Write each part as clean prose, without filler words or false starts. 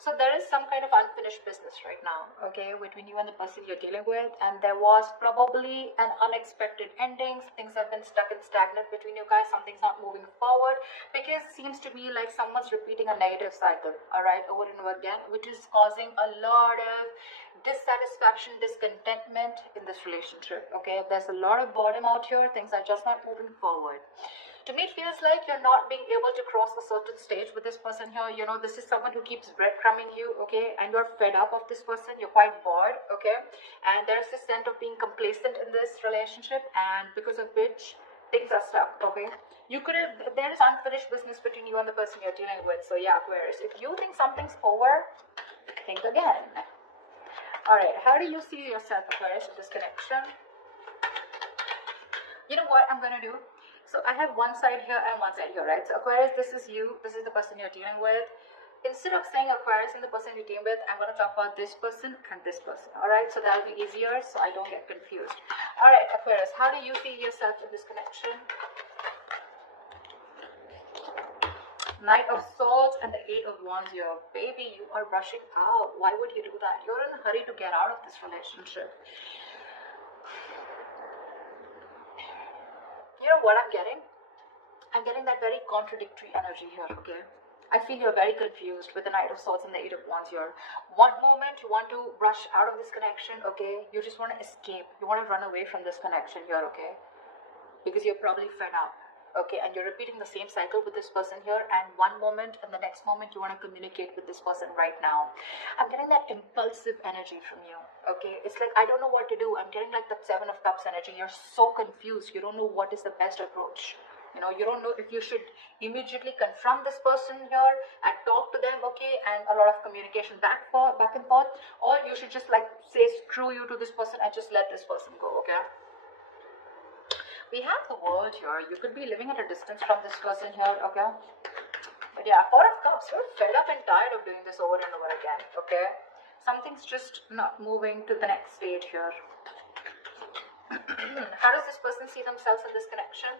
So there is some kind of unfinished business right now, okay, between you and the person you're dealing with, and there was probably an unexpected ending. Things have been stuck and stagnant between you guys. Something's not moving forward because it seems to me like someone's repeating a negative cycle, all right, over and over again, which is causing a lot of dissatisfaction, discontentment in this relationship, okay. There's a lot of boredom out here. Things are just not moving forward. To me, it feels like you're not being able to cross a certain stage with this person here. You know, this is someone who keeps breadcrumbing you, okay, and you're fed up of this person. You're quite bored, okay, and there's this sense of being complacent in this relationship, and because of which things are stuck, okay. There is unfinished business between you and the person you're dealing with. So yeah, Aquarius, if you think something's over, think again. All right, how do you see yourself, Aquarius, in this connection? You know what I'm gonna do? So I have one side here and one side here, right? So Aquarius, this is you, this is the person you're dealing with. Instead of saying Aquarius and the person you're dealing with, I'm going to talk about this person and this person, all right? So that'll be easier so I don't get confused. All right, Aquarius, how do you see yourself in this connection? Knight of Swords and the Eight of Wands here. Baby, you are rushing out. Why would you do that? You're in a hurry to get out of this relationship. You know what I'm getting? I'm getting that very contradictory energy here, okay? I feel you're very confused with the Knight of Swords and the Eight of Wands here. One moment you want to rush out of this connection, okay? You just want to escape. You want to run away from this connection here, okay? Because you're probably fed up, okay? And you're repeating the same cycle with this person here, and one moment and the next moment you want to communicate with this person right now. I'm getting that impulsive energy from you, okay? It's like, I don't know what to do. I'm getting like that Seven of Cups energy. You're so confused. You don't know what is the best approach. You know, you don't know if you should immediately confront this person here and talk to them, okay, and a lot of communication back and forth, or you should just like say screw you to this person and just let this person go, okay? We have the World here. You could be living at a distance from this person here, okay? But yeah, Four of Cups, you're fed up and tired of doing this over and over again, okay? Something's just not moving to the next stage here. How does this person see themselves in this connection?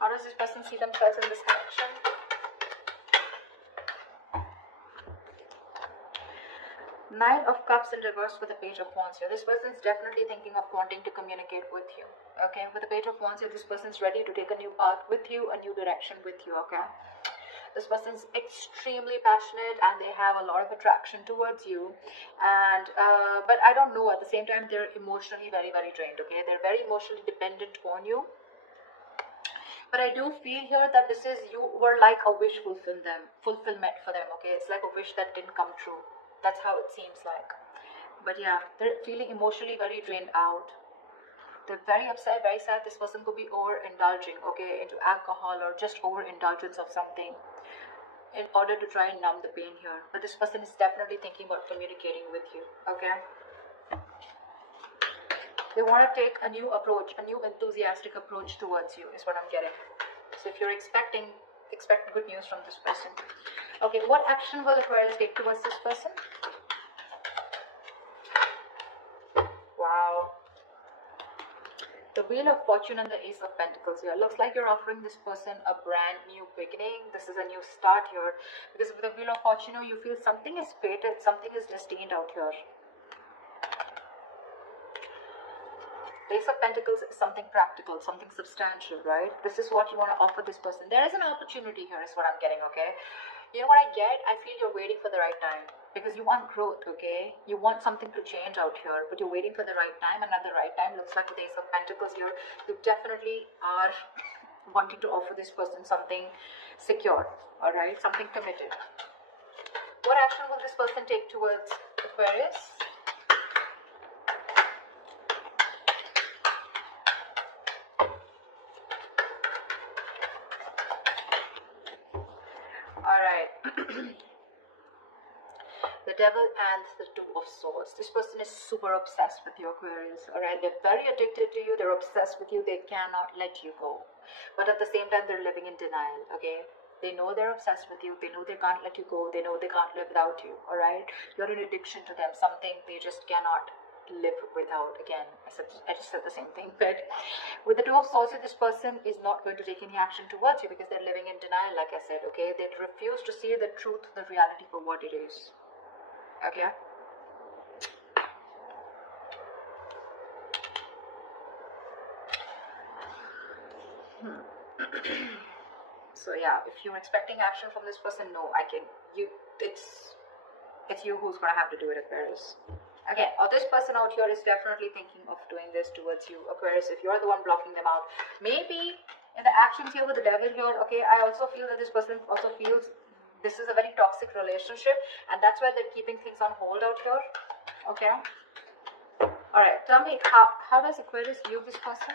How does this person see themselves in this connection? Nine of Cups in reverse with the Page of Wands here. This person is definitely thinking of wanting to communicate with you. Okay, with the Page of Wands here, this person is ready to take a new path with you, a new direction with you, okay? This person is extremely passionate and they have a lot of attraction towards you. And, but I don't know, at the same time, they're emotionally very, very drained, okay? They're very emotionally dependent on you. But I do feel here that this is, you were like a wish fulfillment for them, okay? It's like a wish that didn't come true. That's how it seems like. But yeah, they're feeling emotionally very drained out. They're very upset, very sad. This person could be overindulging, okay, into alcohol or just overindulgence of something in order to try and numb the pain here. But this person is definitely thinking about communicating with you, okay? They want to take a new approach, a new enthusiastic approach towards you is what I'm getting. So if you're expect good news from this person. Okay, what action will Aquarius take towards this person? Wow. The Wheel of Fortune and the Ace of Pentacles here. Looks like you're offering this person a brand new beginning. This is a new start here. Because with the Wheel of Fortune, you feel something is fated, something is destined out here. Ace of Pentacles is something practical, something substantial, right? This is what you want to offer this person. There is an opportunity here is what I'm getting, okay? You know what I get? I feel you're waiting for the right time. Because you want growth, okay? You want something to change out here. But you're waiting for the right time. And at the right time, looks like with the Ace of Pentacles here, you definitely are wanting to offer this person something secure, alright? Something committed. What action will this person take towards Aquarius? The Devil and the Two of Swords. This person is super obsessed with you, Aquarius. Alright, they're very addicted to you. They're obsessed with you. They cannot let you go. But at the same time, they're living in denial, okay? They know they're obsessed with you. They know they can't let you go. They know they can't live without you, alright? You're an addiction to them. Something they just cannot live without. Again, I just said the same thing. But with the Two of Swords, this person is not going to take any action towards you because they're living in denial, like I said, okay? They refuse to see the truth, the reality for what it is, okay? So yeah, if you're expecting action from this person, no, it's you who's gonna have to do it, Aquarius. Okay, or this person out here is definitely thinking of doing this towards you, Aquarius, if you're the one blocking them out. Maybe in the actions here with the devil here, okay, I also feel that this person also feels this is a very toxic relationship, and that's why they're keeping things on hold out here, okay? Alright, tell me, how does Aquarius view this person?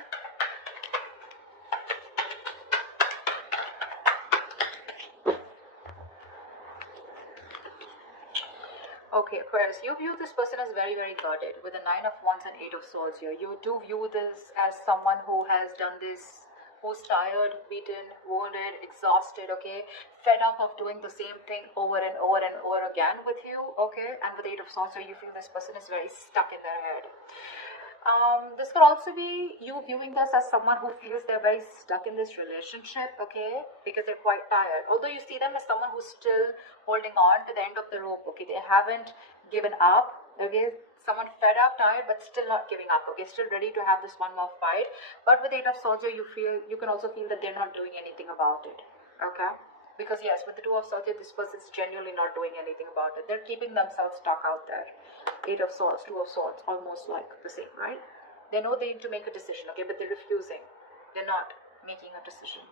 Okay, Aquarius, you view this person as very, very guarded with the 9 of Wands and 8 of Swords here. You do view this as someone who has done this, who's tired, beaten, wounded, exhausted, okay? Fed up of doing the same thing over and over and over again with you, okay? And with 8 of Swords here, you feel this person is very stuck in their head. This could also be you viewing this as someone who feels they're very stuck in this relationship, okay, because they're quite tired. Although you see them as someone who's still holding on to the end of the rope, okay, they haven't given up, okay, someone fed up, tired, but still not giving up, okay, still ready to have this one more fight. But with 8 of Swords, you can also feel that they're not doing anything about it, okay. Because yes, with the 2 of Swords, this person's genuinely not doing anything about it. They're keeping themselves stuck out there. 8 of Swords, 2 of Swords, almost like the same, right? They know they need to make a decision, okay, but they're refusing. They're not making a decision.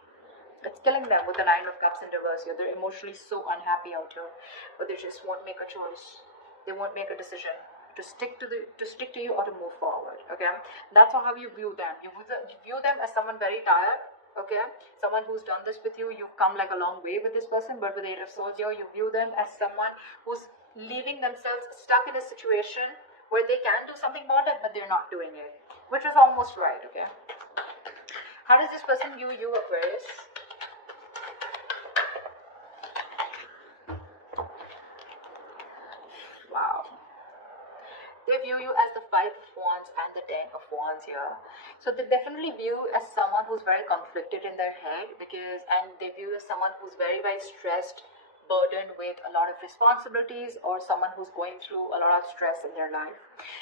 It's killing them with the 9 of Cups in reverse here. They're emotionally so unhappy out here, but they just won't make a choice. They won't make a decision to stick to you or to move forward, okay? That's how you view them. You view them as someone very tired, okay, someone who's done this with you. You've come like a long way with this person, but with 8 of Swords here, you view them as someone who's leaving themselves stuck in a situation where they can do something about it, but they're not doing it, which is almost right, okay? How does this person view you, Aquarius? Wow. They view you as the 5 of Wands and the 10 of Wands here. So they definitely view you as someone who's very conflicted in their head, and they view you as someone who's very, very stressed, burdened with a lot of responsibilities, or someone who's going through a lot of stress in their life.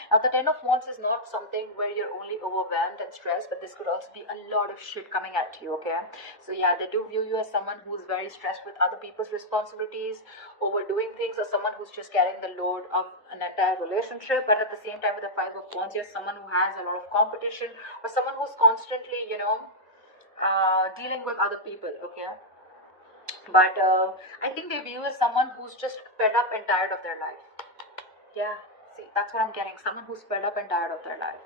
Now the 10 of Wands is not something where you're only overwhelmed and stressed, but this could also be a lot of shit coming at you, okay? So yeah, they do view you as someone who's very stressed with other people's responsibilities, overdoing things, or someone who's just carrying the load of an entire relationship. But at the same time, with the 5 of Wands, you're someone who has a lot of competition, or someone who's constantly, dealing with other people, okay? But I think they view as someone who's just fed up and tired of their life. Yeah, see, that's what I'm getting. Someone who's fed up and tired of their life.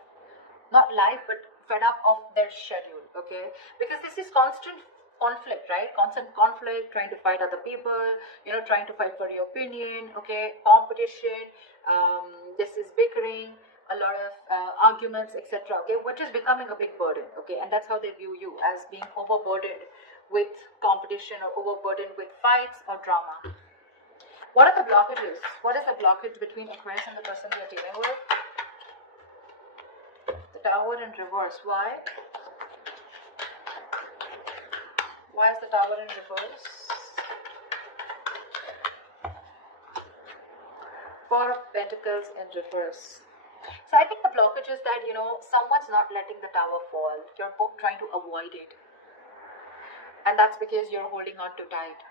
Not life, but fed up of their schedule, okay? Because this is constant conflict, right? Constant conflict, trying to fight other people, trying to fight for your opinion, okay? Competition, this is bickering, a lot of arguments, etc., okay? Which is becoming a big burden, okay? And that's how they view you, as being overburdened with competition or overburdened with fights or drama. What are the blockages? What is the blockage between Aquarius and the person you're dealing with? The Tower in reverse. Why? Why is the Tower in reverse? Four of Pentacles in reverse. So I think the blockage is that, someone's not letting the tower fall. You're both trying to avoid it. And that's because you're holding on too tight.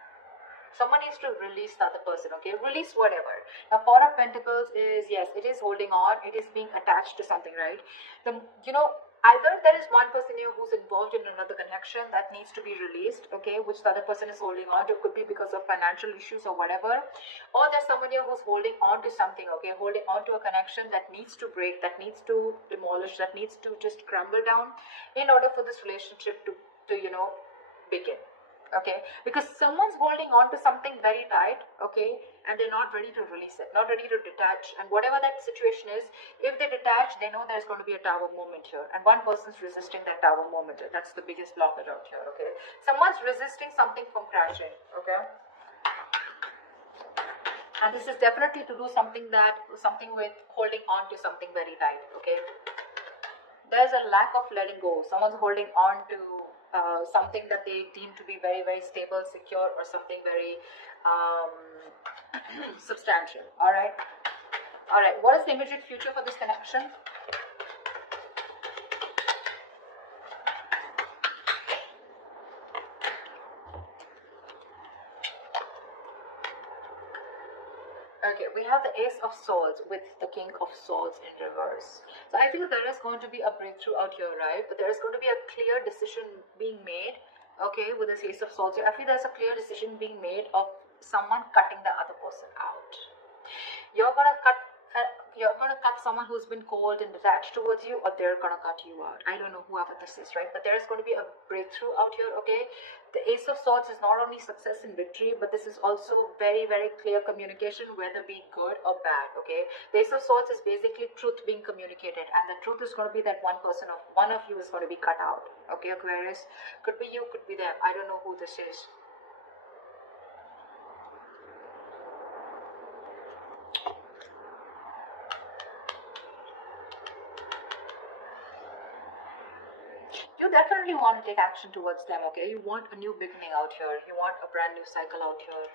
Someone needs to release the other person, okay? Release whatever. Now, Four of Pentacles is, yes, it is holding on. It is being attached to something, right? Either there is one person here who's involved in another connection that needs to be released, okay, which the other person is holding on to. It could be because of financial issues or whatever. Or there's someone here who's holding on to something, okay, holding on to a connection that needs to break, that needs to demolish, that needs to just crumble down in order for this relationship to begin, okay? Because someone's holding on to something very tight, okay, and they're not ready to release it, not ready to detach. And whatever that situation is, if they detach, they know there's going to be a tower moment here, and one person's resisting that tower moment. That's the biggest blockage out here, okay? Someone's resisting something from crashing, okay? And this is definitely to do something with holding on to something very tight. Okay, there's a lack of letting go. Someone's holding on to something that they deem to be very, very stable, secure, or something very substantial. All right. What is the immediate future for this connection? Okay, we have the Ace of Swords with the King of Swords in reverse. So I feel there is going to be a breakthrough out here, right? But there is going to be a clear decision being made, okay, with this Ace of Swords. I feel there's a clear decision being made of someone cutting the other person out. You're gonna cut someone who's been cold and detached towards you, or they're gonna cut you out. I don't know whoever this is, right? But there's going to be a breakthrough out here. Okay, the Ace of Swords is not only success and victory, but this is also very, very clear communication, whether be good or bad. Okay, the Ace of Swords is basically truth being communicated, and the truth is going to be that one of you is going to be cut out. Okay, Aquarius, could be you, could be them. I don't know who this is. You definitely want to take action towards them. Okay, you want a new beginning out here, you want a brand new cycle out here.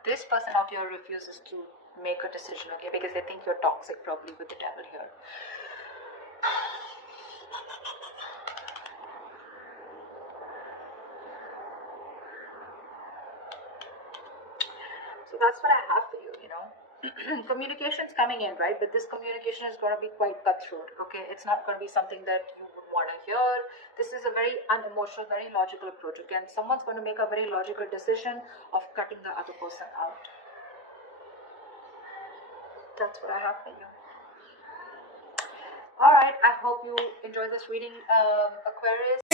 This person out here refuses to make a decision, okay, because they think you're toxic, probably with the devil here. So that's what I have for you, you know. Communication's coming in, right? But this communication is going to be quite cutthroat, okay? It's not going to be something that you would want to hear. This is a very unemotional, very logical approach. Again, someone's going to make a very logical decision of cutting the other person out. That's what I have for you. Alright, I hope you enjoyed this reading, Aquarius.